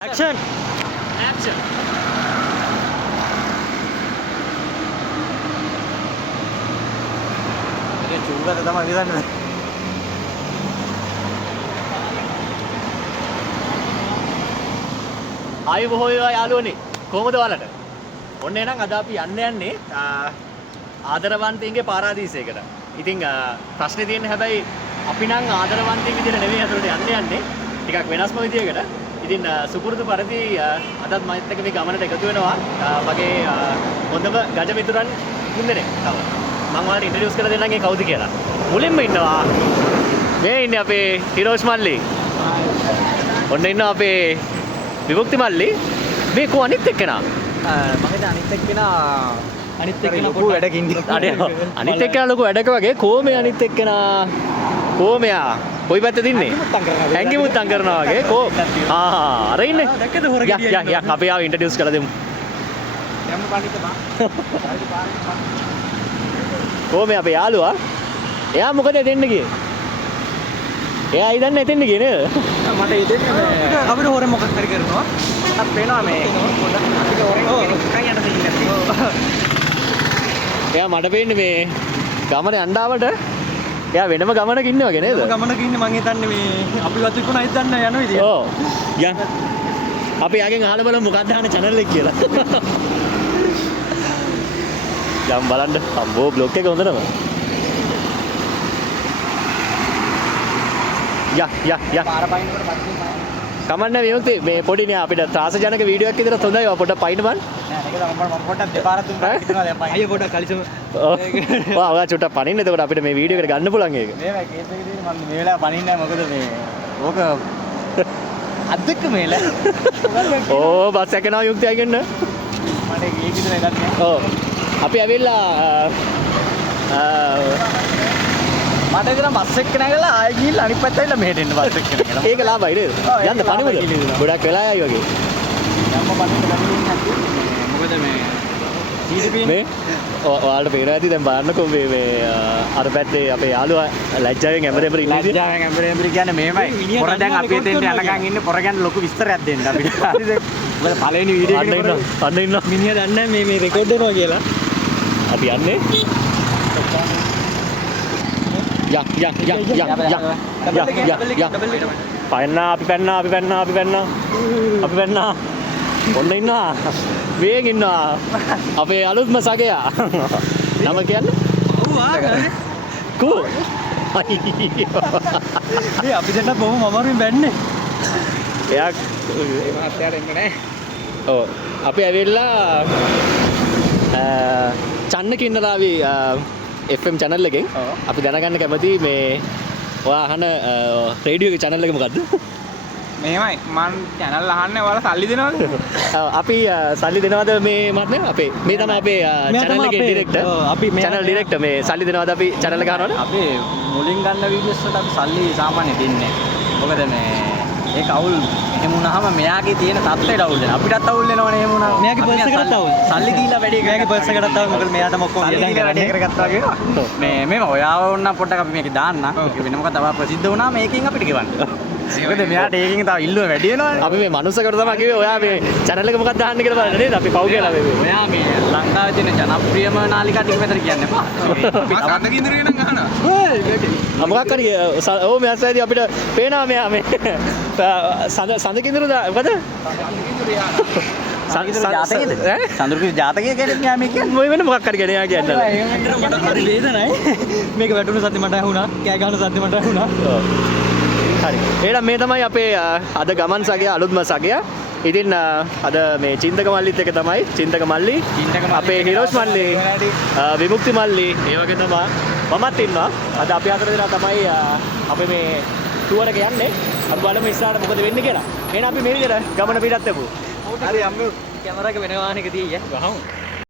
Action! Action! Ini juga tetap di sana. ආයු බොහෝ වේවා යාළුවනේ. කොහොමද ඔයාලට? ඔන්න එහෙනම් අද අපි යන්නේ ආදරවන්තයින්ගේ පාරාදීසයකට. ඉතින් ප්‍රශ්නේ තියෙන්නේ හැබැයි අපි නම් ආදරවන්තයින් විදිහට නෙවෙයි අතට යන්නේ. ටිකක් වෙනස්ම විදිහකට. ඉතින් සුපුරුදු පරිදි අදත් මයිත් එක්ක මේ ගමනට එකතු වෙනවා. වගේ හොඳම ගජ මිතුරන් තුන්දෙනෙක් තව. මම ඔයාලට ඉන්ට්‍රොඩියුස් කරලා දෙන්නම් ඒ කවුද කියලා. මුලින්ම ඉන්නවා මේ ඉන්නේ අපේ හිරෝෂ් මල්ලි. ඔන්න ඉන්නවා අපේ විමුක්ති මල්ලි. මේ කො අනිත් එක්කෙනා. මම හිතා අනිත් එක්කෙනා ලොකු වැඩකින් අනිත් එක්කෙනා ලොකු වැඩක වගේ කොහොමද අනිත් එක්කෙනා කොහොමයා කොයි පැත්තද ඉන්නේ හැංගිමුත්තම් කරනවා වගේ කෝ අර ඉන්නේ දැක්කද හොරගෙඩිය යා අපි ආව ඉන්ට්‍රොඩියුස් කරලා දෙමු යන්න පණිත බා කොහොමද අපේ යාළුවා එයා මොකද දෙන්න ගියේ එයා ඉදන්න එතෙන්න ගියේ නේද මට ඉතින් අපිට හොරෙන් මොකක් හරි කරනවා අපිට පේනවා මේ අපිට හොරෙන් කන් යන්න දෙන්නේ එයා මට පේන්නේ මේ ගමන යන්න ආවට එයා වෙනම ගමනක ඉන්නේ වගේ නේද? ගමනක ඉන්නේ මං හිතන්නේ මේ අපි වත් විකුණා හිටන්න යන විදිය. ඔව්. යන්. අපි යාගෙන් අහලා බලමු මොකක්ද අහන channel එක කියලා. යම් බලන්න අම්බෝ බ්ලොග් එක හොඳ නම. යා. පාර පයින්නකොට පස්සේ කමන්න විමුක්ති මේ පොඩිනේ අපිට ත්‍රාසජනක වීඩියෝ එකක් විතරක් හොඳයි. ඔය පොඩ්ඩක් පයින්න බං. නෑ ඒක තමයි මම පොඩ්ඩක් දෙපාරක් තුන් පාරක් හිතනවා දැන් පයින්. අයියෝ පොඩ්ඩක් කලිසම. ඔව් ඔයා චුට්ටක් පනින්න එතකොට අපිට මේ වීඩියෝ එකට ගන්න පුළුවන් ඒක. මේ කේස් එකේ තියෙන මම මේ වෙලාව පනින්නේ නැහැ මොකද මේ ඕක අද්දක මේල. ඕ බස් එක යනවා යුක්තිය ගන්න. මට ඒක විතර එකක් නෑ. ඔව්. අපි ඇවිල්ලා මට ඉතින් බස් එක නැගලා ආයෙ ගිහිල්ලා අනිත් පැත්තට ඇවිල්ලා මෙහෙට එන්න බස් එක නැගලා. ඒක ලාභයි නේද? යන්න පනිමුද? ගොඩක් වෙලා ආයි වගේ. යම්ම පනින්න ගන්නේ නැති. මොකද මේ මේ ඔයාලට පේනවා ඇති දැන් බලන්නකෝ මේ අර පැත්තේ අපේ යාළුවා ලැජ්ජාවෙන් ඇඹරෙඹර ඉන්නේ. ලැජ්ජාවෙන් ඇඹරෙඹර කියන්නේ මේමයි. පොර දැන් අපි එතෙන්ට යනකම් ඉන්නේ පොර ගැන ලොකු විස්තරයක් දෙන්න අපිට. හරිද? මොකද පළවෙනි වීඩියෝ එකේ අන්න ඉන්න. මිනිහා දන්නේ නැහැ මේ රෙකෝඩ් වෙනවා කියලා. අපි යන්නේ. යා. අපි පැන්නා. ඔන්න ඉන්නවා. වේගෙන් ඉන්නවා. අපේ අලුත්ම සගයා. නම කියන්නේ? ඔව් ආ. කෝ. මේ අපි දෙන්න බොහොම අමාරුවෙන් බැන්නේ. එයා ඒ මාත්‍යාට එන්නේ නැහැ. ඔව්. අපි ඇවිල්ලා චන්න කින්නරාවි FM channel එකෙන් අපි දැනගන්න කැමති මේ ඔයා අහන රේඩියෝ එකේ channel එක මොකද්ද? මෙහෙමයි මම channel අහන්නේ ඔයාලා සල්ලි දෙනවද? අපි සල්ලි දෙනවද මේ මත්නේ අපේ මේ තමයි අපේ channel එකේ director. අපි channel director මේ සල්ලි දෙනවද අපි channel එක අහනවද? අපි මුලින් ගන්න වීඩියෝස් වලට අපි සල්ලි සාමාන්‍යයෙන් දෙන්නේ නැහැ. මොකද මේ ඒක අවුල් එහෙම වුණාම මෙයාගේ තියෙන තත්ත්වයට අවුල් වෙනවා. අපිටත් අවුල් වෙනවනේ එහෙම වුණාම. මෙයාගේ පර්ස් එකටත් අවුල්. සල්ලි දීලා වැඩි මෙයාගේ පර්ස් එකටත් අවුල්. මොකද මෙයාට මොකක්ද වැඩි කරගත්තා වගේ. මේ මේව ඔයාව වුණා පොඩ්ඩක් අපි මේක දාන්න. ඒක වෙන මොකද තව ප්‍රසිද්ධ වුණාම ඒකෙන් අපිට ගෙවන්න. මොකද මෙයාට ඒකෙන් තව ඉල්ලුව වැඩි වෙනවනේ. අපි මේ මනුස්සකට තමයි කිව්වේ ඔයා මේ channel එක මොකක්ද දාන්න කියලා බලන්න නේද? අපි පව් කියලා මේ. ඔයා මේ ලංකාවේ තියෙන ජනප්‍රියම නාලිකා ටික මෙතන කියන්නේ පා. අපි සඳ කිඳුරිය නම් අහනවා. මොකක් හරි ඔව් මෙයාසයිදී අපිට පේනවා මෙයා මේ සඳ කිඳුරුද මොකද? සඳුරු ජාතකය කියන්නේ මේ කියන්නේ මොයි වෙන මොකක් හරි කියන්නේ යා කියන්නේ. මට හරි වේදනයි. මේක වැටුණු සද්ද මට ඇහුණා. කෑ ගහන සද්ද මට ඇහුණා. හරි. එහෙනම් මේ තමයි අපේ අද ගමන් සගයා අලුත්ම සගයා. ඉතින් අද මේ චින්තක මල්ලිත් එක තමයි චින්තක මල්ලි අපේ හිරෝෂ් මල්ලි විමුක්ති මල්ලි ඒ වගේ තමයි මමත් ඉන්නවා. අද අපි අතර දෙනා තමයි අපි මේ ටුවර් එක යන්නේ. අපි බලමු ඉස්සරහට මොකද වෙන්නේ කියලා. එහෙනම් අපි මේ විදිහට ගමන පිටත් වෙමු. හරි අම්මෝ කැමරා එක වෙන වාහනයක තියයි ගහමු.